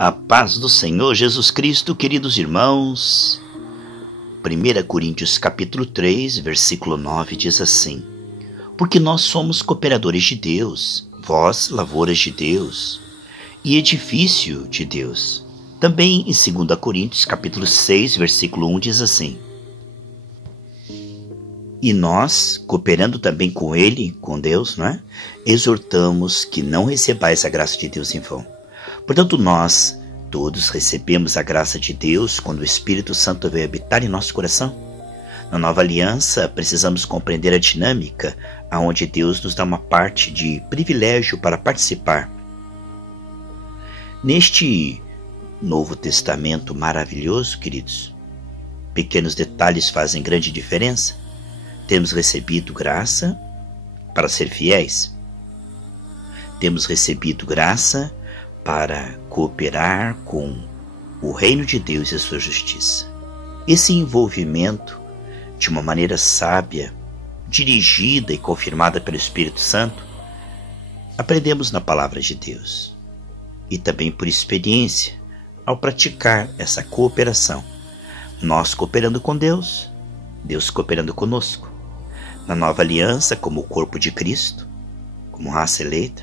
A paz do Senhor Jesus Cristo, queridos irmãos. 1 Coríntios capítulo 3, versículo 9 diz assim: Porque nós somos cooperadores de Deus, vós lavouras de Deus, e edifício de Deus. Também em 2 Coríntios capítulo 6, versículo 1 diz assim: E nós, cooperando também com Ele, com Deus, exortamos que não recebais a graça de Deus em vão. Portanto, nós todos recebemos a graça de Deus quando o Espírito Santo veio habitar em nosso coração. Na nova aliança, precisamos compreender a dinâmica onde Deus nos dá uma parte de privilégio para participar. Neste Novo Testamento maravilhoso, queridos, pequenos detalhes fazem grande diferença. Temos recebido graça para ser fiéis. Temos recebido graça para cooperar com o reino de Deus e a sua justiça. Esse envolvimento, de uma maneira sábia, dirigida e confirmada pelo Espírito Santo, aprendemos na palavra de Deus e também por experiência ao praticar essa cooperação. Nós cooperando com Deus, Deus cooperando conosco. Na nova aliança, como o corpo de Cristo, como raça eleita,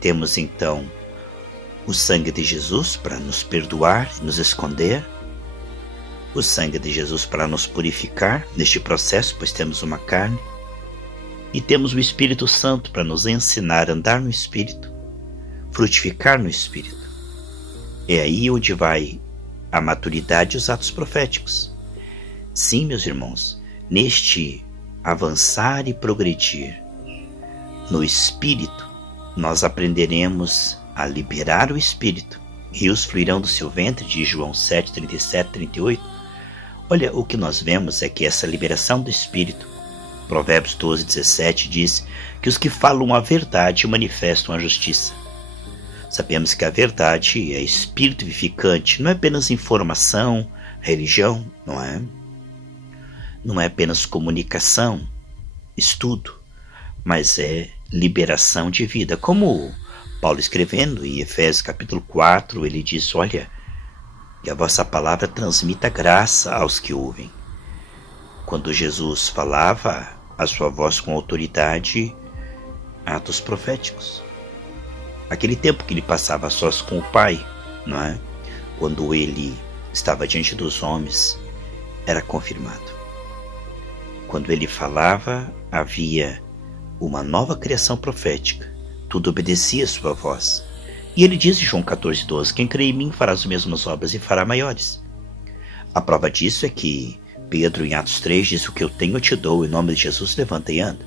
temos então o sangue de Jesus para nos perdoar e nos esconder, o sangue de Jesus para nos purificar neste processo, pois temos uma carne, e temos o Espírito Santo para nos ensinar a andar no Espírito, frutificar no Espírito. É aí onde vai a maturidade e os atos proféticos. Sim, meus irmãos, neste avançar e progredir no Espírito, nós aprenderemos a liberar o Espírito. Rios fluirão do seu ventre, de João 7, 37, 38. Olha, o que nós vemos é que essa liberação do Espírito, Provérbios 12, 17, diz que os que falam a verdade manifestam a justiça. Sabemos que a verdade é espírito vivificante, não é apenas informação, religião, não é apenas comunicação, estudo, mas é liberação de vida. Como Paulo escrevendo em Efésios capítulo 4, ele diz: olha, que a vossa palavra transmita graça aos que ouvem. Quando Jesus falava, a sua voz com autoridade, atos proféticos. Aquele tempo que ele passava sós com o Pai, quando ele estava diante dos homens, era confirmado. Quando ele falava, havia uma nova criação profética. Tudo obedecia a sua voz. E ele diz em João 14, 12, quem crê em mim fará as mesmas obras e fará maiores. A prova disso é que Pedro, em Atos 3, diz: o que eu tenho eu te dou, em nome de Jesus levanta e anda.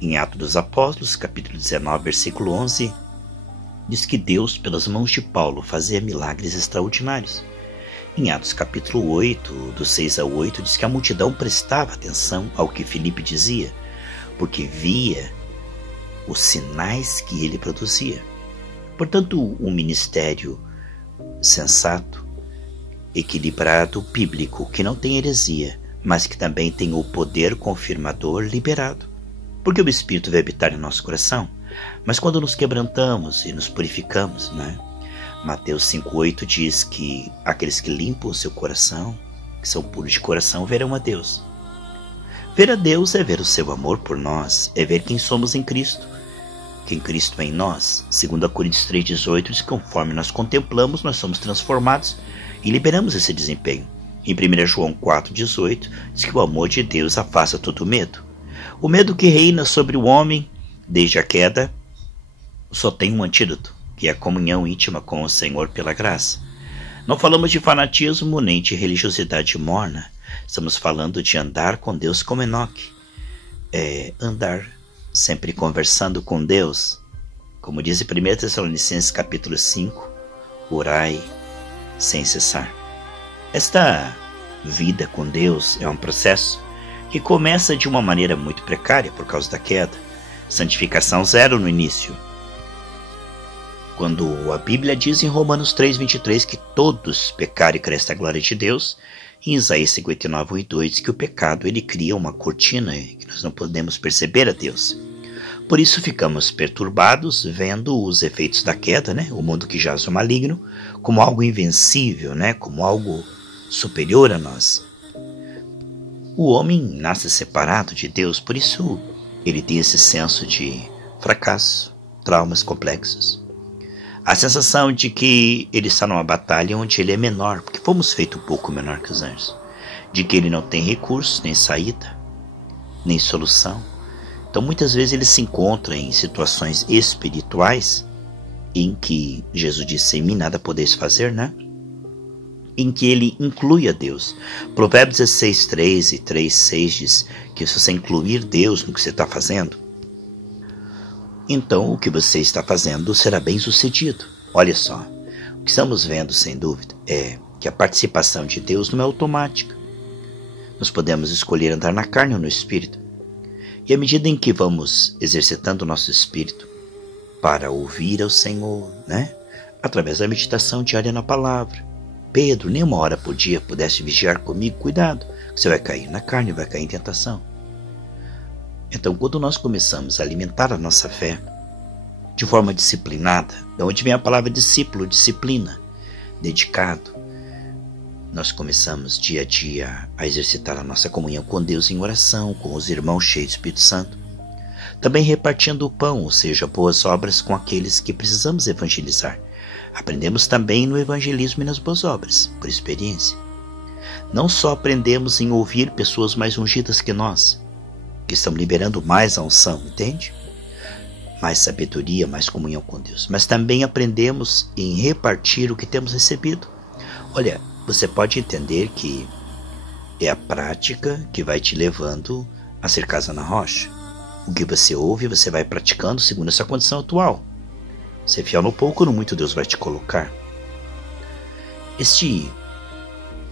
Em Atos dos Apóstolos, capítulo 19, versículo 11, diz que Deus, pelas mãos de Paulo, fazia milagres extraordinários. Em Atos capítulo 8, do 6 ao 8, diz que a multidão prestava atenção ao que Filipe dizia, porque via os sinais que ele produzia. Portanto, um ministério sensato, equilibrado, bíblico, que não tem heresia, mas que também tem o poder confirmador liberado. Porque o Espírito vai habitar em nosso coração. Mas quando nos quebrantamos e nos purificamos, Mateus 5,8 diz que aqueles que limpam o seu coração, que são puros de coração, verão a Deus. Ver a Deus é ver o seu amor por nós, é ver quem somos em Cristo. Quem Cristo é em nós. 2 Coríntios 3,18 diz que conforme nós contemplamos, nós somos transformados e liberamos esse desempenho. Em 1 João 4,18 diz que o amor de Deus afasta todo medo. O medo que reina sobre o homem desde a queda só tem um antídoto, que é a comunhão íntima com o Senhor pela graça. Não falamos de fanatismo nem de religiosidade morna. Estamos falando de andar com Deus como Enoque. É andar sempre conversando com Deus. Como diz em 1 Tessalonicenses capítulo 5, orai sem cessar. Esta vida com Deus é um processo que começa de uma maneira muito precária por causa da queda. Santificação zero no início. Quando a Bíblia diz em Romanos 3,23 que todos pecaram e crescem a glória de Deus, em Isaías 59,2 diz que o pecado ele cria uma cortina que nós não podemos perceber a Deus. Por isso ficamos perturbados vendo os efeitos da queda, né? O mundo que jaz o maligno, como algo invencível, né? Como algo superior a nós. O homem nasce separado de Deus, por isso ele tem esse senso de fracasso, traumas complexos. A sensação de que ele está numa batalha onde ele é menor, porque fomos feitos um pouco menor que os anjos. De que ele não tem recurso, nem saída, nem solução. Então muitas vezes ele se encontra em situações espirituais em que Jesus disse: em mim nada podeis fazer, né? Em que ele inclui a Deus. Provérbios 16:3 e 3:6 diz que se você incluir Deus no que você está fazendo, então o que você está fazendo será bem sucedido. Olha só, o que estamos vendo sem dúvida é que a participação de Deus não é automática. Nós podemos escolher andar na carne ou no espírito. E à medida em que vamos exercitando o nosso espírito para ouvir ao Senhor, né? Através da meditação diária na palavra. Pedro, nem uma hora por dia pudesse vigiar comigo, cuidado, você vai cair na carne, vai cair em tentação. Então, quando nós começamos a alimentar a nossa fé de forma disciplinada, de onde vem a palavra discípulo, disciplina, dedicado, nós começamos dia a dia a exercitar a nossa comunhão com Deus em oração, com os irmãos cheios do Espírito Santo. Também repartindo o pão, ou seja, boas obras com aqueles que precisamos evangelizar. Aprendemos também no evangelismo e nas boas obras, por experiência. Não só aprendemos em ouvir pessoas mais ungidas que nós, que estão liberando mais a unção, entende? Mais sabedoria, mais comunhão com Deus. Mas também aprendemos em repartir o que temos recebido. Olha, você pode entender que é a prática que vai te levando a ser casa na rocha. O que você ouve, você vai praticando segundo a sua condição atual. Ser fiel no pouco, no muito Deus vai te colocar. Este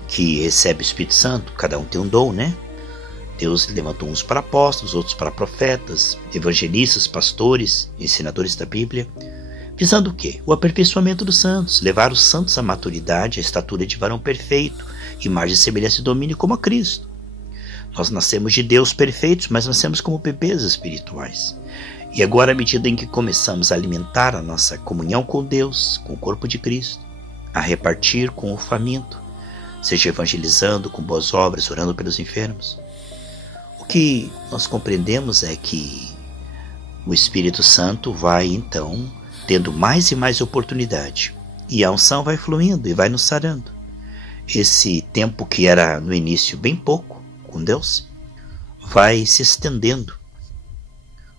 que recebe o Espírito Santo, cada um tem um dom, né? Deus levantou uns para apóstolos, outros para profetas, evangelistas, pastores, ensinadores da Bíblia, visando o quê? O aperfeiçoamento dos santos, levar os santos à maturidade, à estatura de varão perfeito, imagem, semelhança e domínio como a Cristo. Nós nascemos de Deus perfeitos, mas nascemos como bebês espirituais. E agora, à medida em que começamos a alimentar a nossa comunhão com Deus, com o corpo de Cristo, a repartir com o faminto, seja evangelizando com boas obras, orando pelos enfermos, o que nós compreendemos é que o Espírito Santo vai, então, tendo mais e mais oportunidade, e a unção vai fluindo e vai nos sarando. Esse tempo que era no início bem pouco com Deus, vai se estendendo.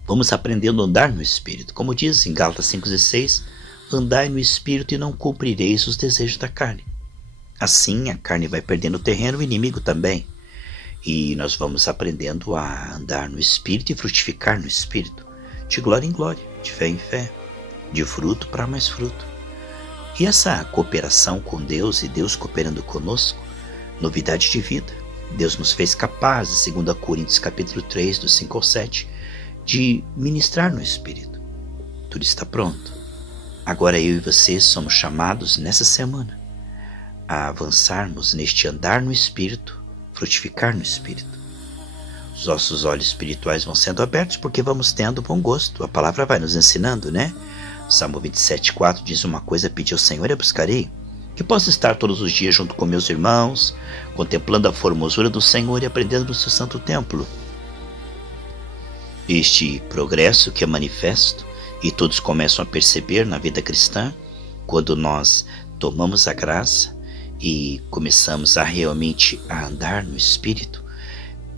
Vamos aprendendo a andar no Espírito. Como diz em Gálatas 5:16, andai no Espírito e não cumprireis os desejos da carne. Assim, a carne vai perdendo terreno, o inimigo também. E nós vamos aprendendo a andar no Espírito e frutificar no Espírito. De glória em glória, de fé em fé, de fruto para mais fruto. E essa cooperação com Deus e Deus cooperando conosco, novidade de vida. Deus nos fez capazes, 2 Coríntios capítulo 3, do 5 ao 7, de ministrar no Espírito. Tudo está pronto. Agora eu e você somos chamados nessa semana a avançarmos neste andar no Espírito, frutificar no Espírito. Os nossos olhos espirituais vão sendo abertos porque vamos tendo bom gosto. A palavra vai nos ensinando, né? Salmo 27:4 diz: uma coisa pedi ao Senhor e a buscarei, que possa estar todos os dias junto com meus irmãos, contemplando a formosura do Senhor e aprendendo no seu santo templo. Este progresso que é manifesto e todos começam a perceber na vida cristã, quando nós tomamos a graça e começamos a realmente a andar no Espírito,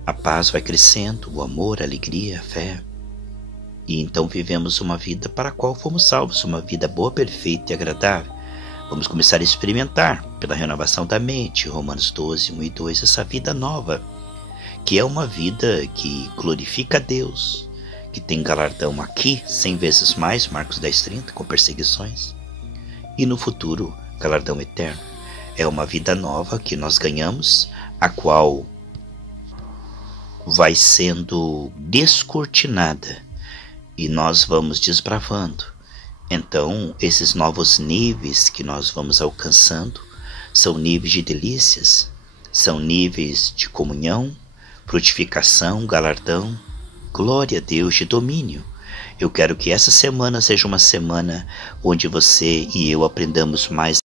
a paz vai crescendo, o amor, a alegria, a fé. E então vivemos uma vida para a qual fomos salvos, uma vida boa, perfeita e agradável. Vamos começar a experimentar, pela renovação da mente, Romanos 12, 1 e 2, essa vida nova, que é uma vida que glorifica a Deus, que tem galardão aqui 100 vezes mais, Marcos 10:30, com perseguições, e no futuro, galardão eterno. É uma vida nova que nós ganhamos, a qual vai sendo descortinada e nós vamos desbravando. Então, esses novos níveis que nós vamos alcançando são níveis de delícias, são níveis de comunhão, frutificação, galardão, glória a Deus, de domínio. Eu quero que essa semana seja uma semana onde você e eu aprendamos mais